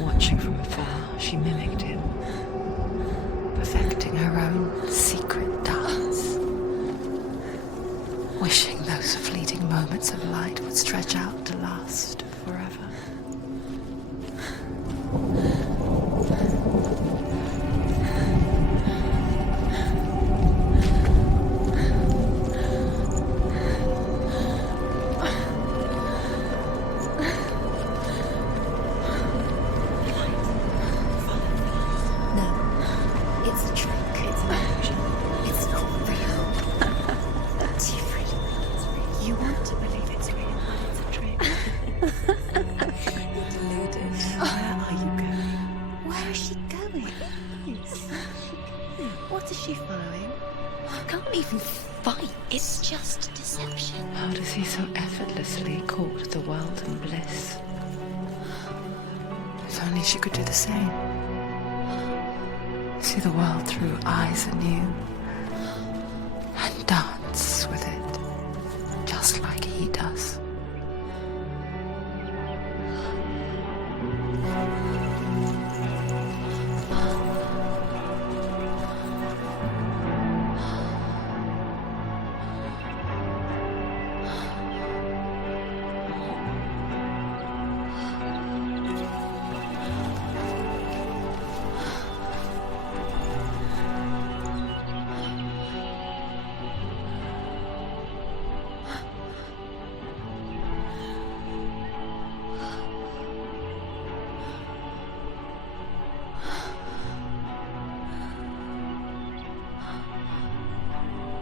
Watching from afar, she mimicked him, perfecting her own secret dance, wishing those fleeting moments of light would stretch out to last forever. What is she following? I can't even fight. It's just deception. How does he so effortlessly court the world and bliss? If only she could do the same. See the world through eyes anew and dance with it, just like he does.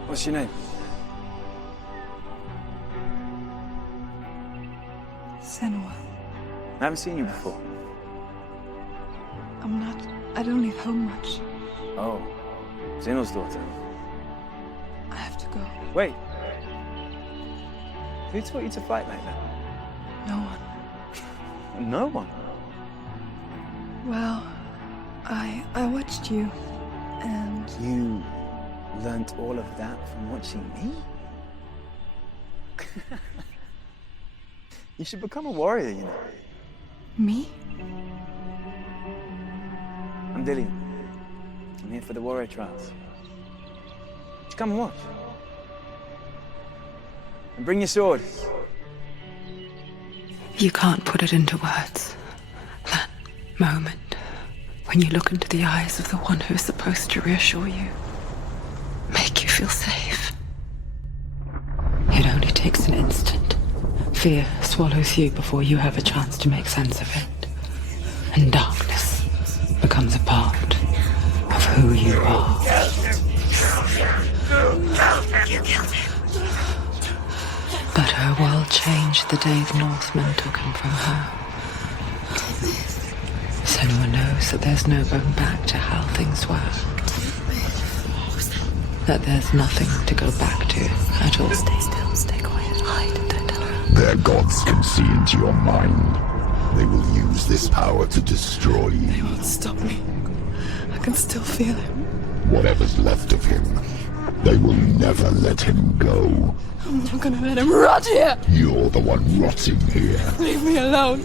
What's your name? Senua. I haven't seen you before. I don't leave home much. Oh, Zenua's daughter. I have to go. Wait. Who taught you to fight like that? No one. No one? Well, I watched you, and... You learnt all of that from watching me? You should become a warrior, you know. Me? I'm Dillian. I'm here for the warrior trials. Just come and watch. And bring your sword. You can't put it into words. That moment when you look into the eyes of the one who's supposed to reassure you, make you feel safe. It only takes an instant. Fear swallows you before you have a chance to make sense of it. And darkness becomes a part of who you are. You killed him. But her world changed the day the Northmen took him from her. Senua knows that there's no going back to how things were. That there's nothing to go back to at all. Stay still, stay quiet, hide, don't tell her. Their gods can see into your mind. They will use this power to destroy you. They won't stop me. I can still feel him. Whatever's left of him, they will never let him go. I'm not gonna let him rot here! You're the one rotting here. Leave me alone.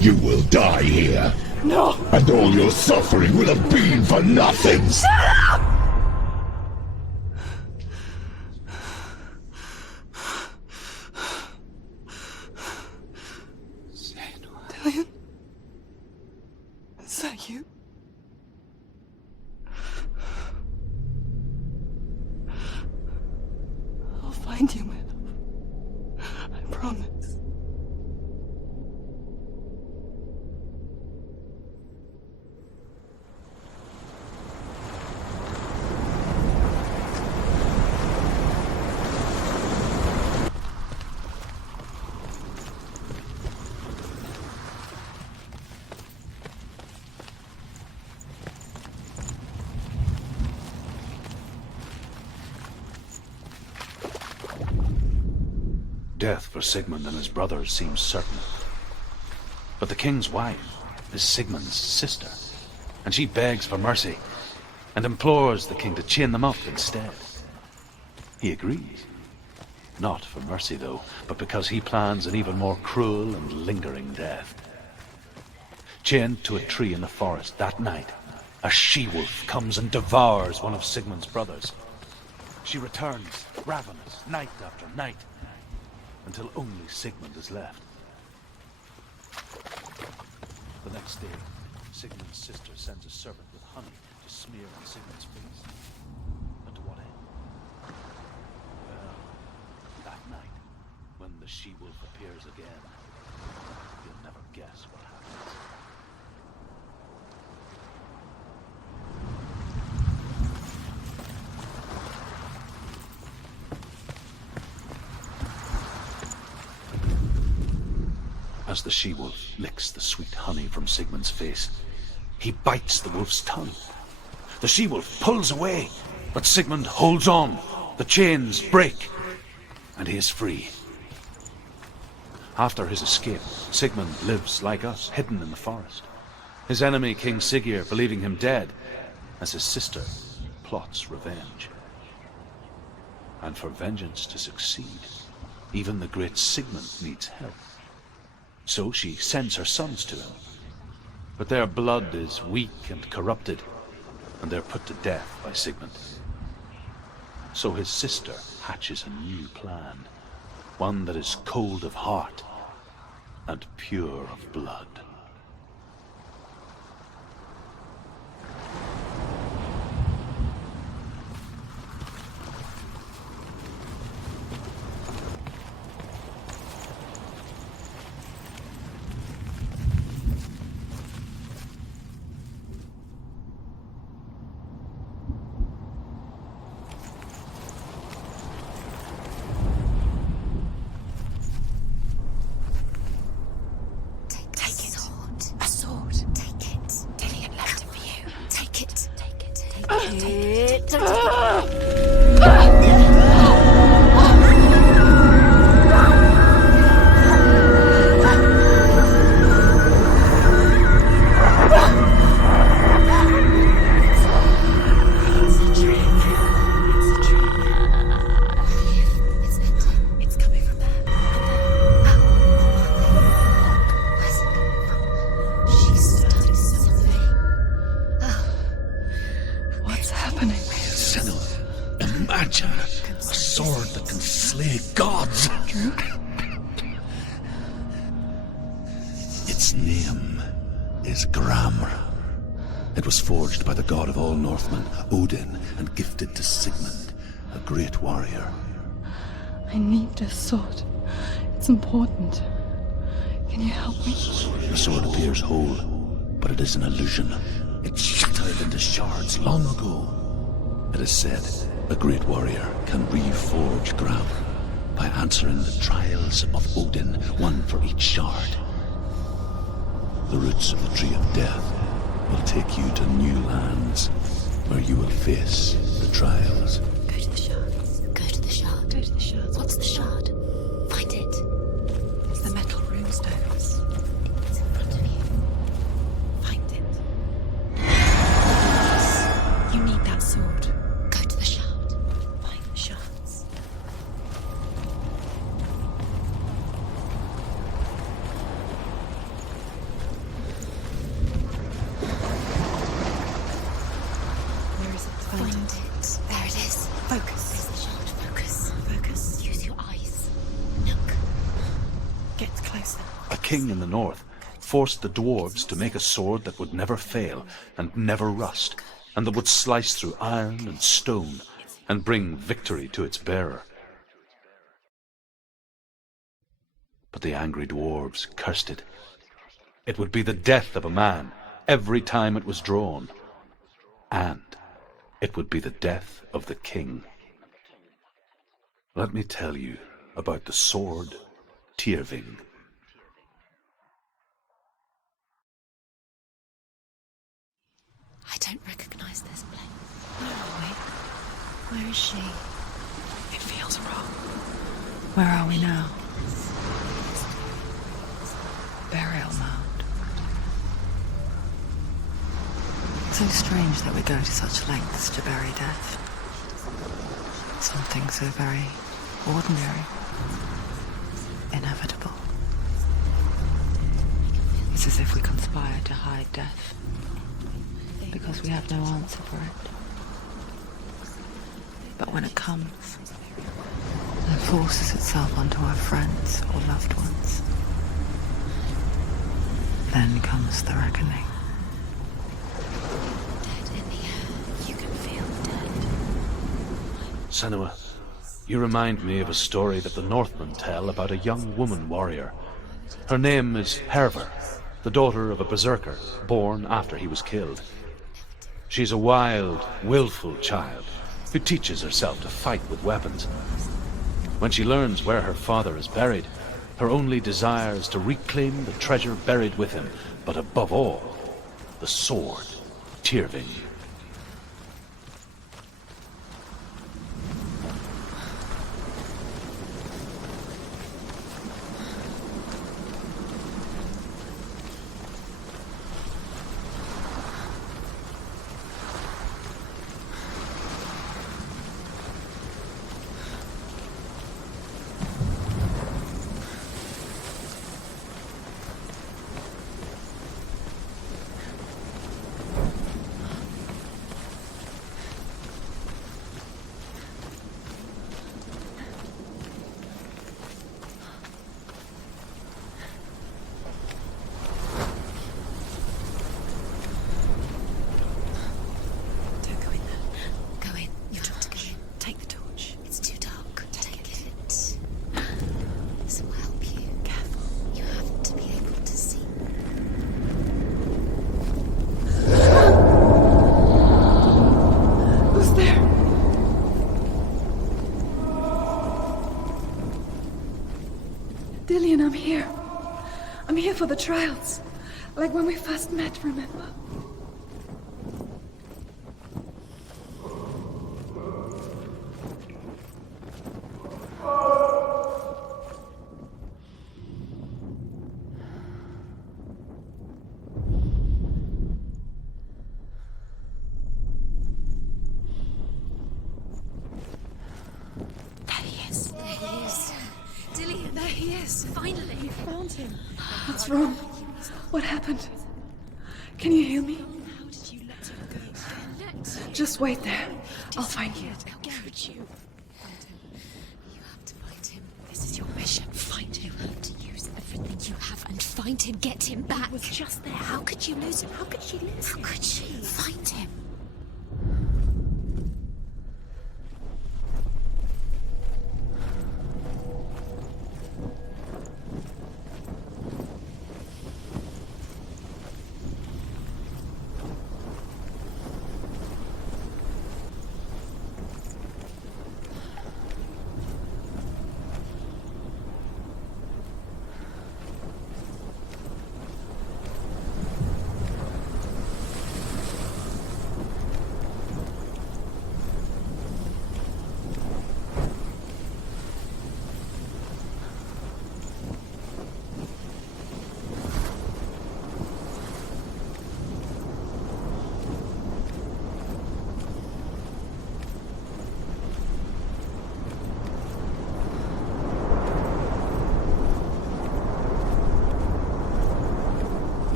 You will die here. No! And all your suffering will have been for nothing. Shut up! Dillian? Is that you? I'll find you, my love. I promise. Death for Sigmund and his brothers seems certain. But the king's wife is Sigmund's sister, and she begs for mercy and implores the king to chain them up instead. He agrees. Not for mercy, though, but because he plans an even more cruel and lingering death. Chained to a tree in the forest that night, a she-wolf comes and devours one of Sigmund's brothers. She returns, ravenous, night after night, until only Sigmund is left. The next day, Sigmund's sister sends a servant with honey to smear on Sigmund's face. But to what end? Well, that night, when the she-wolf appears again, you'll never guess what happens. As the she-wolf licks the sweet honey from Sigmund's face, he bites the wolf's tongue. The she-wolf pulls away, but Sigmund holds on. The chains break, and he is free. After his escape, Sigmund lives like us, hidden in the forest. His enemy, King Siggeir, believing him dead, as his sister plots revenge. And for vengeance to succeed, even the great Sigmund needs help. So she sends her sons to him. But their blood is weak and corrupted, and they're put to death by Sigmund. So his sister hatches a new plan, one that is cold of heart and pure of blood. Its name is GRAMR. It was forged by the god of all Northmen, Odin, and gifted to Sigmund, a great warrior. I need this sword. It's important. Can you help me? The sword appears whole, but it is an illusion. It shattered into shards long ago. It is said a great warrior can reforge GRAMR by answering the trials of Odin, one for each shard. The roots of the Tree of Death will take you to new lands, where you will face the trials. Go to the shard. Go to the shard. Go to the shard. What's the shard? Find it. It's the metal runestones. It's in front of you. Find it. You need that sword. Go to the shard. Find the shards. Where is it? Find it. There it is. Focus. There's the shard. Focus. Focus. Use your eyes. Look. Get closer. A king in the north forced the dwarves to make a sword that would never fail and never rust, and that would slice through iron and stone and bring victory to its bearer. But the angry dwarves cursed it. It would be the death of a man every time it was drawn, and it would be the death of the king. Let me tell you about the sword Tyrving. I don't recognize this place. Where are we? Where is she? It feels wrong. Where are we now? Burial mound. So strange that we go to such lengths to bury death. Something so very ordinary, inevitable. It's as if we conspire to hide death, because we have no answer for it. But when it comes, and forces itself onto our friends or loved ones, then comes the reckoning. Dead in the air. You can feel dead. Senua, you remind me of a story that the Northmen tell about a young woman warrior. Her name is Hervor, the daughter of a berserker, born after he was killed. She's a wild, willful child who teaches herself to fight with weapons. When she learns where her father is buried, her only desire is to reclaim the treasure buried with him, but above all, the sword, Tyrving. Dillian, I'm here. I'm here for the trials. Like when we first met, remember? Finally! Found him. What's wrong? What happened? Can you hear me? How did you let him go? Just wait there. I'll find you. How could you? Find him. You have to find him. This is your mission. Find him. You have to use everything you have and find him. Get him back. He was just there. How could you lose him? How could she lose him? How could she? Find him.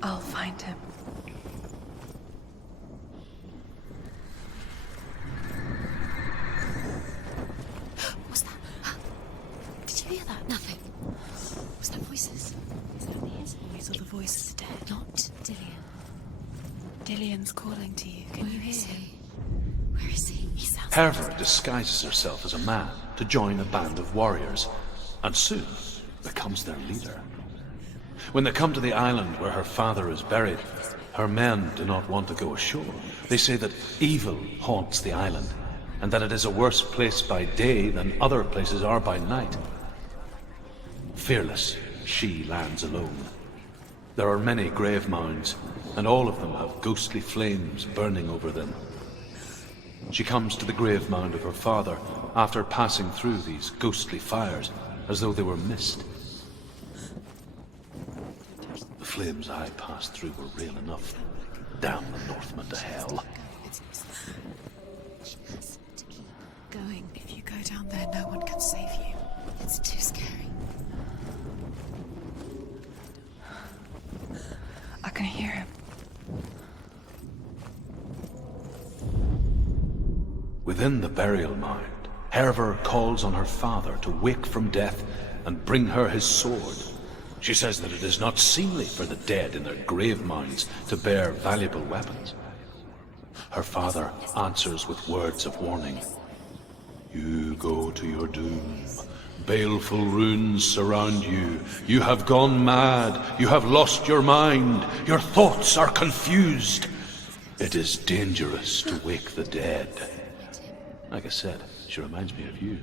I'll find him. What's that? Did you hear that? Nothing. Was that voices? Is that his voice or the voice of the dead? Not Dillian. Dillian's calling to you. Can you hear him? Where is he? He sounds Hervor disguises herself as a man to join a band of warriors, and soon becomes their leader. When they come to the island where her father is buried, her men do not want to go ashore. They say that evil haunts the island, and that it is a worse place by day than other places are by night. Fearless, she lands alone. There are many grave mounds, and all of them have ghostly flames burning over them. She comes to the grave mound of her father after passing through these ghostly fires, as though they were mist. The flames I passed through were real enough. Damn the Northmen to hell. She has to keep going. If you go down there, no one can save you. It's too scary. I can hear him. Within the burial mound, Hervor calls on her father to wake from death and bring her his sword. She says that it is not seemly for the dead in their grave mounds to bear valuable weapons. Her father answers with words of warning. You go to your doom. Baleful runes surround you. You have gone mad. You have lost your mind. Your thoughts are confused. It is dangerous to wake the dead. Like I said, she reminds me of you.